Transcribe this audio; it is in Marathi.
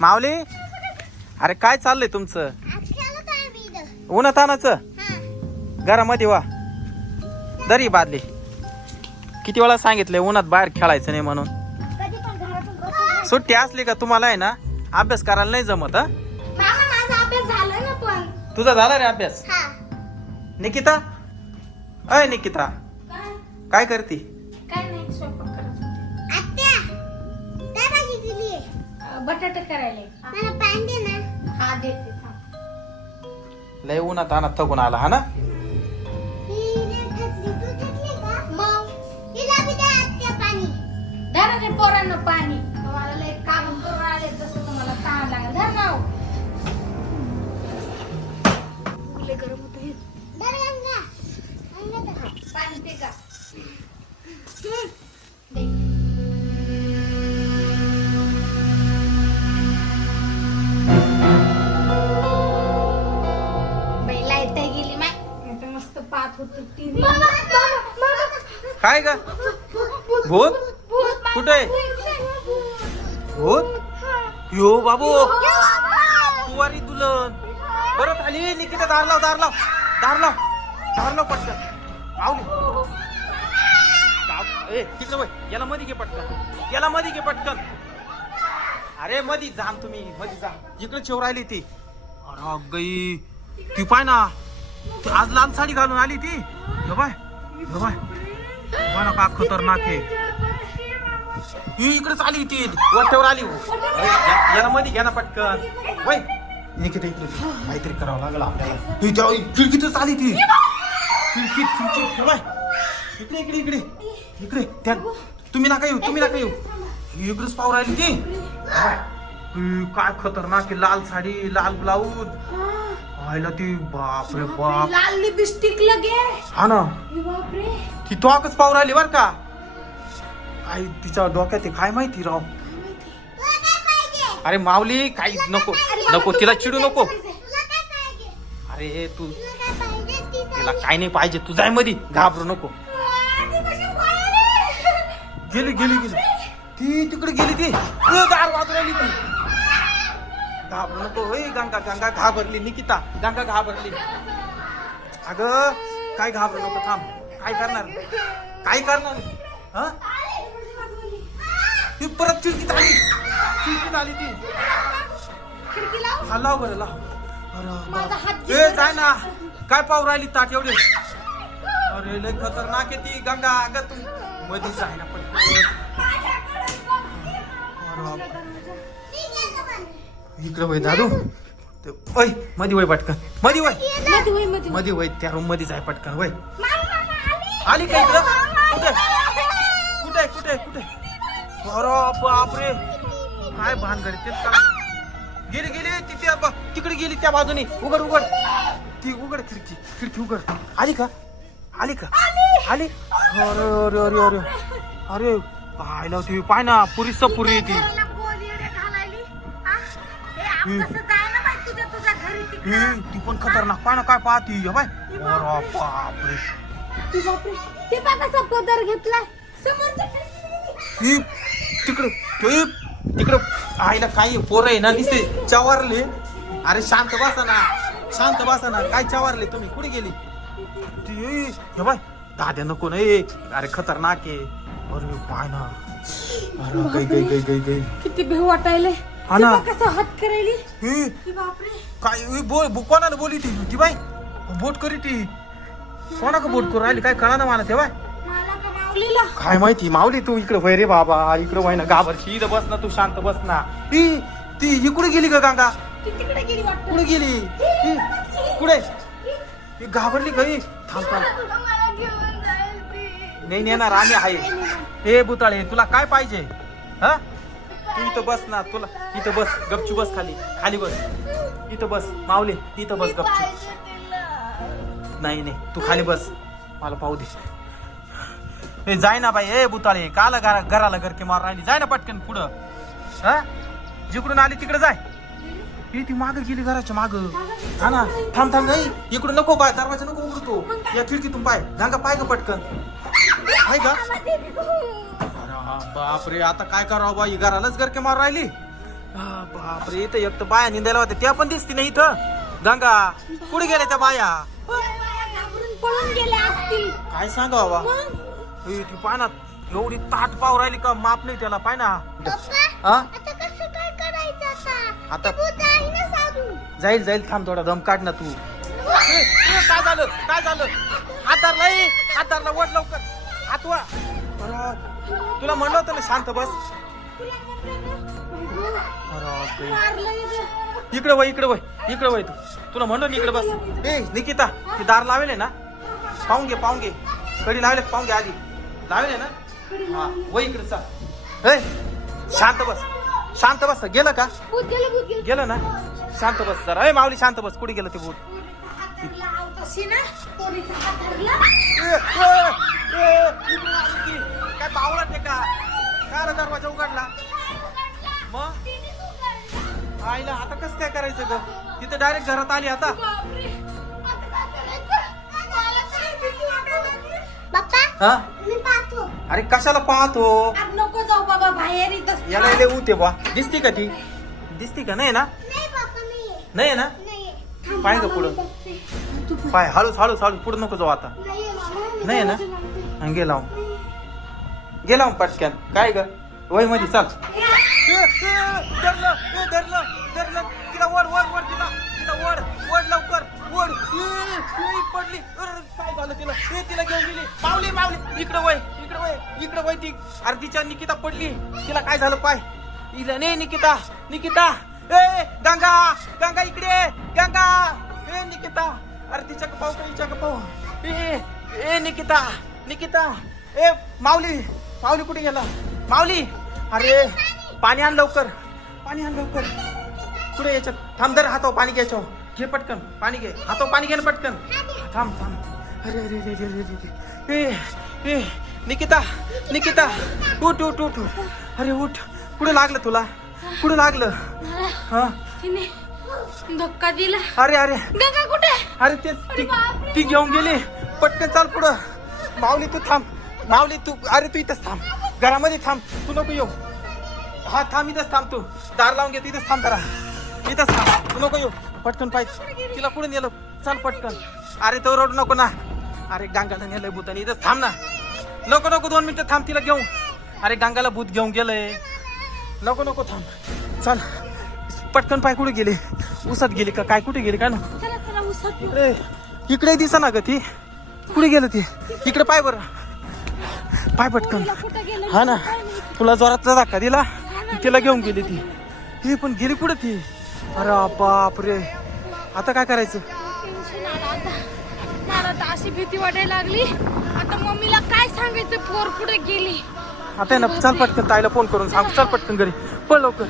माऊली? अरे काय चाललंय तुमचं? उन्हातानाचं घरामध्ये वा. दरी बादली. किती वेळा सांगितलंय उन्हात बाहेर खेळायचं नाही म्हणून? सुट्टी असली का तुम्हाला आहे ना अभ्यास करायला नाही जमत हा? मामा माझा अभ्यास झाला ना पण. तुझा झाला रे अभ्यास? हा. निकिता? अय निकिता. काय? काय करते? काय नाही स्वयंपाक बटाटे करायला. मला पॅन दे ना. हा देते थांब. लय उन्हात अनात थकून आला हा ना? ही रे थकली. तू थकली का? मग? हिला बी द्या आत्या पाणी. धरा रे पोरांना पाणी. काय ग? भूत, कुठे? भूत. यो बाबू. ये कुवारी दुलन. परत आली. निकिता दार लाव दार लाव दार लाव दार लाव पटकन आवली ए तिकडे वय. याला मध्ये घे पटकन. याला मध्ये घे पटकन. अरे मधी जाम तुम्ही. मधी जा. इकडे चेव राहिली ती. अरे गई ती पाय ना. ती आज लाल साडी घालून आली ती. बाय बाय ना का खतरनाक आहे. इकडेच आली ती. वट्यावर आली. हो. या- याला मध्ये घ्या ना पटकन. वय निकिता इकडे काहीतरी करावं लागलं आपल्याला. ही त्या खिडकीतच आली ती. खिडकीत खिडकीत. बाय इकडे इकडे इकडे. इकडे. त्या तुम्ही नका येऊ तुम्ही नका येऊ. इकडेच पाहू राहिली ती. काय खतरनाक लाल साडी लाल ब्लाऊज. आयला ती? बापरे बाप. लाल लिपस्टिक लगे. हा ना. बापरे. ती तो आकच पाहू राहिली बर का? काय तिच्या डोक्यात आहे काय माहिती राव? अरे माऊली काही नको नको तिला चिडू नको? अरे तू तुला काय नाही पाहिजे तू जाय मधी घाबरू नको? गेली गेली गेली. ती तिकडे गेली ती. ए, दार वाजू राहिली ती घाबरू नको ओय गंगा गंगा घाबरली. निकिता गंगा घाबरली. अग काय घाबरू नको थांब. काय करणार? काय करणार? हा? ती परत चिडकीत आली. चिडकीत आली ती. हा लाव बरं लाव. अरे. ए जाय ना. काय पाहू राहिली ताट एवढे? अरे लय खतरनाक आहे ती गंगा. अगं तू मध्ये जाय ना पण इकडे वय दादू ते- ओयमध्ये वय पटकन. मध्ये वय. मध्ये वय वय. वय त्या रूममध्ये जाय पटकन वय. आली. आली का इकडं? कुठे कुठे कुठे कुठे अरे बापरे. काय भानगड तेच कळा गेली गेली तिथे तिकडे गेली त्या बाजूने. उघड उघड. ती उघड खिडकी. खिडकी उघड. आली का? आली का? आली. अरे अरे अरे अरे. अरे पाहिलं ती पाय ना पुरी सपुरी ती. हम्म. कसं जाय ना बाई तुझ्या तुझ्या घरी तिकडं. ती पण खतरनाक. पाय ना काय पाहती? हे बाय. अरे बापरे. ती बापरे. ते बघ कसा पदर घेतलाय. समोरच्या ही तिकडे ते तिकडे. आईला काही पोरं आहे ना दिसते. चवारले. अरे शांत बसा ना. शांत बसा ना. काय चवारले तुम्ही? कुठे गेली? ती ए, हे बाय दाद्या नको नाही अरे खतरनाक आहे. अरे पाय ना. अरे गई गई गई गई गई. किती भेव वाटायले. हा ते ना. कसं हात करायली ही ती बापरे. काय ही बोल बो- कोणाला बोली ती? ती बाई. बोट करी ती. कोणाक बोट करू राहिली. काय कळा ना मला ते बाय. मला का काय माहिती माऊली तू इकडे वय रे बाबा. इकडे वय ना घाबरशी इथं बस ना तू शांत बस ना. ही ती इकडे गेली का गंगा ती तिकडे गेली वाटतं. कुठे गेली? कुठे? ही घाबरली काही थांब थांब. तुला मला घेऊन जाईल ती. नाही नेणार आम्ही आहे हे बुताळे तुला काय पाहिजे? हा? तू इथं बस ना तुला इथं बस गपचू बस खाली खाली बस. इथं बस माऊली इथं बस गपचू नाही नाही तू खाली बस. मला पाहू दे. ए जाय ना बाई ए बुताळे काला घरा घराला घरके मार राहिली. जाय ना पटकन पुढं. हा? जिकडून आली तिकडे जाय. ए ती माग गेली घराच्या माग. हा ना थांब थांब नाही इकडून नको पाय दरवाजा नको उघडतो. या खिडकीतून पाय गांगा पाय ग पटकन. आहे का हा, बापरे आता काय करावं बाई? घरालाच गरके मार राहिली. हा, बापरे इथं एक तर बाया निंदायला होत्या. त्या पण दिसती नाही इथं. गंगा कुठे गेल्या त्या बाया? घाबरून पळून असतील काय सांगा बाबा? मग ए, ती पाय ना एवढी ताट पाव राहिली का? माप नाही त्याला पाय ना. पप्पा हा? आता कसं काय करायचं आता आता- ते भूत आहे ना साधू जाईल जाईल थांब थोडा दम काढ ना तू. ए, ए, काय झालं? काय झालं? आधारला धरला ए, हात वड लवकर. हात वा तुला म्हणलं होतं ना शांत बस. अरे. इकडे वय इकडे वय इकडे वय तू. तुला म्हणलो ना इकडे बस. ए निकिता ते दार लावेले ना? पाहून घे पाहून घे. कडी लावले पाहून घे आधी. लावले ना? हा वय इकडे चाल. ए शांत बस. शांत बस. गेलं का? गेलं ना? शांत बस जरा. ए माऊली शांत बस. कुठे गेलं ते तशी ना काय पावला ते का? काय दरवाजा उघडला. मग? आईला आता कसं काय करायचं ग? तिथे डायरेक्ट घरात आली आता. हा? अरे कशाला पाहतो? नको जाऊ बाबा बाहेर याला इथे ऊते बा दिसती का ती? दिसती का? नाही ना? नाही नाही ना? पाय ग बाबा, पुढं. पाय हळूच हळूच हळूच. पुढे नको जाऊ आता. नाही ना. आणि गेला मग पटक्यान काय ग? वयमध्ये चाल. ए, ए, धरलं ए, धरलं धरलं. तिला वड वड वड तिला. तिला वड वड लवकर वड ए, ए, पडली. अरे, काय झालं तिला? ते तिला घेऊन गेली. मावली मावली इकडं वय इकडं वय इकडं वय ती. अरे निकिता पडली. तिला काय झालं पाय? इला ने निकिता निकिता. ए गंगा गंगा इकडे ये, गंगा. ए निकिता. अरे तिच्या का हिच्या पाहू ए ए निकिता निकिता. ए माऊली. माऊली कुठे गेला? माऊली! अरे पाणी आण लवकर. पाणी आण लवकर. कुठे याच्यात? थांब दर हातावर पाणी घ्यायचं घे पटकन पाणी घे. हातावर पाणी घे ना पटकन. थांब थांब. अरे अरे अरे अरे अरे ए ए निकिता निकिता. उठ उठ उठ उठ. अरे उठ. कुठे लागलं तुला? कुठे लागलं? हा? तिने धक्का दिला. अरे अरे. गंगा कुठे? अरे ते ती ती घेऊन गेली. पटकन चाल पुढं. माऊली तू थांब. माऊली तू अरे तू इथंच थांब. घरामध्ये थांब. तू नको येऊ. हा थांब इथंच थांब तू. दार लावून घे तिथंच थांब जरा. इथंच थांब. तू नको येऊ. पटकन पाहिजे तिला पुढे नेलं. चाल पटकन. अरे तो रोड नको ना. अरे गांगाला नेलंय भूतानी इथंच थांब ना. नको नको दोन मिनिटं थांब तिला घेऊन. अरे गांगाला भूत घेऊन गेलंय. नको नको थांब. चल. पटकन पाय कुठे गेले? उसात गेली का? काय कुठे गेली? काय ना? इकडे. दिसा ना ग ती. कुठे गेलं ती? इकडे पाय बर. पाय पटकन. हा ना. तुला जोराचा धक्का दिला? तिला घेऊन गेली ती. ही पण गेली कुठे ती? अरे बाप रे आता काय करायचं? मला तर अशी भीती वाटायला लागली. आता मम्मीला काय सांगायचं? पोर कुठे गेली? आता ना चल पटकन ताईला फोन करून सांग. चल पटकन घरी. पळ लवकर.